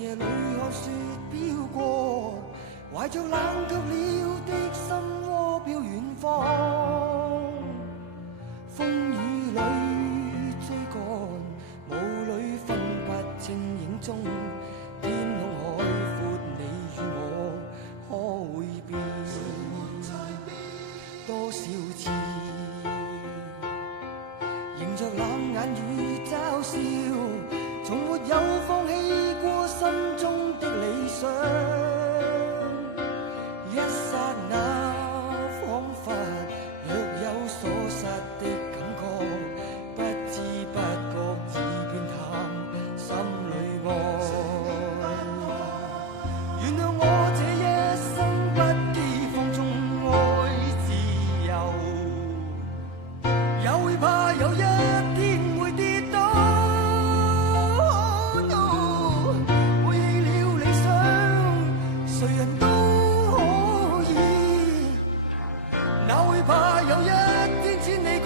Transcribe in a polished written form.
夜裏看雪飄過，懷着冷卻了的心窩飄遠方。風雨裏追趕，霧裏分不清影蹤。天空海闊，你與我可會變多少次？迎着冷眼與嘲笑，從沒有放棄過心中的理想。一剎那彷彿若有所失的感覺，不知不覺已變淡心裏愛。原諒我這一生不羈放縱愛自由，也會怕有一天會跌倒。背棄了理想，誰人都可以，哪會怕有一天千里